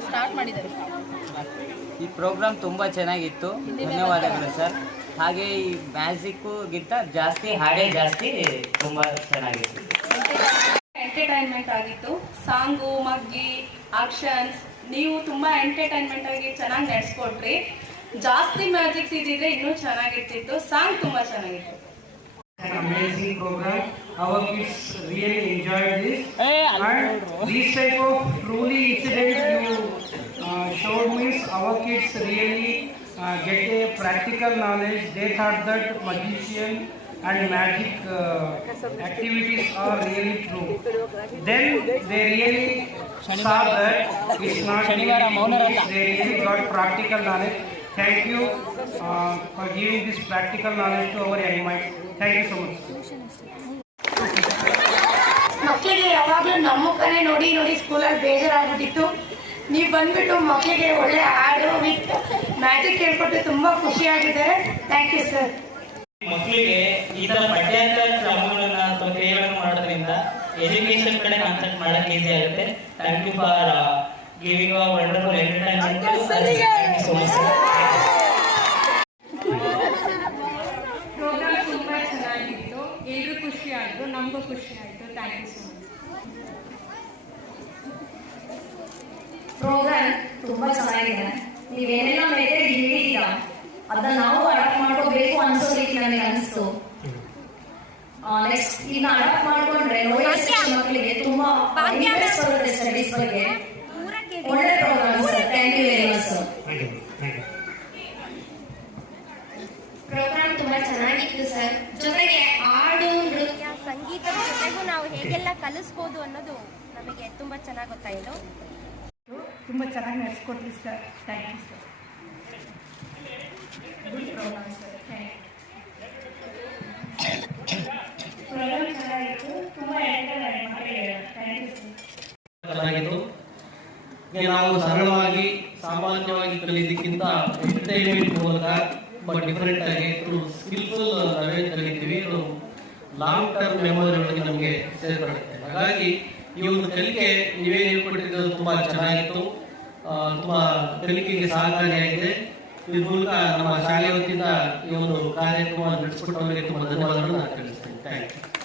Start ಮಾಡಿದ್ದಾರೆ. ಈ program ತುಂಬ ಚೆನ್ನಾಗಿತ್ತು. ಧನ್ಯವಾದಗಳು ಸರ್. ಹಾಗೆ ಈ ಮ್ಯಾಜಿಕ್ಕಿಂತ ಜಾಸ್ತಿ ಹಾಡೇ ಜಾಸ್ತಿ ತುಂಬ ಚೆನ್ನಾಗಿತ್ತು. ಎಂಟರ್ಟೈನ್ಮೆಂಟ್ ಆಗಿತ್ತು. ಸಾಂಗು ಮಗ್ಗಿ ಆಕ್ಷನ್ಸ್ ನೀವು ತುಂಬ ಎಂಟರ್ಟೈನ್ಮೆಂಟ್ ಆಗಿ ಚೆನ್ನಾಗಿ ನಡೆಸ್ಕೊಟ್ರಿ. ಜಾಸ್ತಿ ಮ್ಯಾಜಿಕ್ಸ್ ಇದ್ದಿದ್ರೆ ಇನ್ನೂ ಚೆನ್ನಾಗಿರ್ತಿತ್ತು. ಸಾಂಗ್ ತುಂಬ ಚೆನ್ನಾಗಿತ್ತು. Amazing program. Our kids really enjoyed this. And these type of truly incidents you uh, showed means our kids really uh, get a practical knowledge. They thought that magician and magic uh, activities are really true. Then they really saw that it's not really true. They really got practical knowledge. Thank you uh, for giving this practical knowledge to our young. Thank you so much. ಮಕ್ಕಳಿಗೆ ಯಾವಾಗಲೂ ನಮ್ಮ ಕಡೆ ನೋಡಿ ನೋಡಿ ಸ್ಕೂಲಲ್ಲಿ ಬೇಜಾರಾಗ್ಬಿಟ್ಟಿತ್ತು ನೀವು ಬಂದ್ಬಿಟ್ಟು ಮಕ್ಕಳಿಗೆ ಒಳ್ಳೆ ಹಾಡು ವಿತ್ ಮ್ಯಾಜಿಕ್ ಹೇಳ್ಕೊಟ್ಟು ತುಂಬ ಖುಷಿಯಾಗಿದ್ದಾರೆ ಥ್ಯಾಂಕ್ ಯು ಸರ್ ಮಕ್ಕಳಿಗೆ ಈ ತರ ಪಠ್ಯೇತರ ಕ್ರಮಗಳನ್ನ ಅಥವಾ ಕ್ರಿಯೆಗಳನ್ನು ಮಾಡೋದ್ರಿಂದ ಎಜುಕೇಶನ್ ಕಡೆ ಕಾನ್ಸೆಪ್ಟ್ ಮಾಡಕ್ ಈಸಿ ಆಗುತ್ತೆ thank you for giving a wonderful entertainment so much programme ತುಂಬಾ ಚೆನ್ನಾಗಿತ್ತು ಎಲ್ರೂ ಖುಷಿ ಆಯ್ತು ನಮಗೂ ಖುಷಿ ಆಯ್ತು thank you so much programme ತುಂಬಾ ಚೆನ್ನಾಗಿದೆ. ನೀವೇನೆಲ್ಲ ಮೆಟೀರಿಯಲ್ ಹೇಳಿದ್ದೀರಾ? ಅದನ್ನ ನಾವು ಅಡಾಪ್ಟ್ ಮಾಡ್ಕೋಬೇಕು ಅನ್ಸೋ ರೀತಿ ನನಗೆ ಅನಿಸ್ತು. ನೆಕ್ಸ್ಟ್ ಇದನ್ನ ಅಡಾಪ್ಟ್ ಮಾಡ್ಕೊಂಡ್ರೆ ಮಕ್ಕಳಿಗೆ ತುಂಬಾ ಇಂಟ್ರೆಸ್ಟ್ ಬರುತ್ತೆ ಸ್ಟಡೀಸ್ ಬಗ್ಗೆ. ಒಳ್ಳೆ programme sir thank you very much sir programme ತುಂಬಾ ಚೆನ್ನಾಗಿತ್ತು ಸರ್ ಜೊತೆಗೆ ಹಾಡು ನೃತ್ಯ ಸಂಗೀತದ ಜೊತೆಗೂ ನಾವು ಹೇಗೆಲ್ಲ ಕಲಿಸ್ಬೋದು ಅನ್ನೋದು ನಮಗೆ ತುಂಬಾ ಚೆನ್ನಾಗಿ ಗೊತ್ತಾಯಿತು. ತುಂಬ ಚೆನ್ನಾಗಿ ನಡೆಸ್ಕೊಟ್ರಿ sir thank you sir good programme sir programme ಚೆನ್ನಾಗಿತ್ತು. ತುಂಬ ಎಂಟರ್ಟೈನ್ ಮಾಡಿ ಥ್ಯಾಂಕ್ ಯು ಸರ್ ಚೆನ್ನಾಗಿತ್ತು. ನಾವು ಸರಳವಾಗಿ, ಸಾಮಾನ್ಯವಾಗಿ ಕಲಿಯೋದಕ್ಕಿಂತ ಎಂಟರ್ಟೈನ್ಮೆಂಟ್ ಮೂಲಕ ತುಂಬ ಡಿಫರೆಂಟ್ ಆಗಿ ಸ್ಕಿಲ್ಫುಲ್ ನಾವೇ ಕಲಿತೀವಿ. ಅದು ಲಾಂಗ್ ಟರ್ಮ್ ಮೆಮೊರಿ ಒಳಗೆ ನಮಗೆ ಸೇರ್ಪಡುತ್ತೆ ಹಾಗಾಗಿ ಈ ಒಂದು ಕಲಿಕೆ ನೀವೇ ಹೇಳ್ಕೊಟ್ಟಿದ್ದು ತುಂಬಾ ಚೆನ್ನಾಗಿತ್ತು. ತುಂಬಾ ಕಲಿಕೆಗೆ ಸಹಕಾರಿಯಾಗಿದೆ. ಇದ್ರ ಮೂಲಕ ನಮ್ಮ ಶಾಲೆ ವತಿಯಿಂದ ಈ ಒಂದು ಕಾರ್ಯಕ್ರಮ ನಡೆಸಿಕೊಟ್ಟವರಿಗೆ ತುಂಬಾ ಧನ್ಯವಾದಗಳನ್ನು ನಾನು ತಿಳಿಸ್ತೇನೆ ಥ್ಯಾಂಕ್ ಯು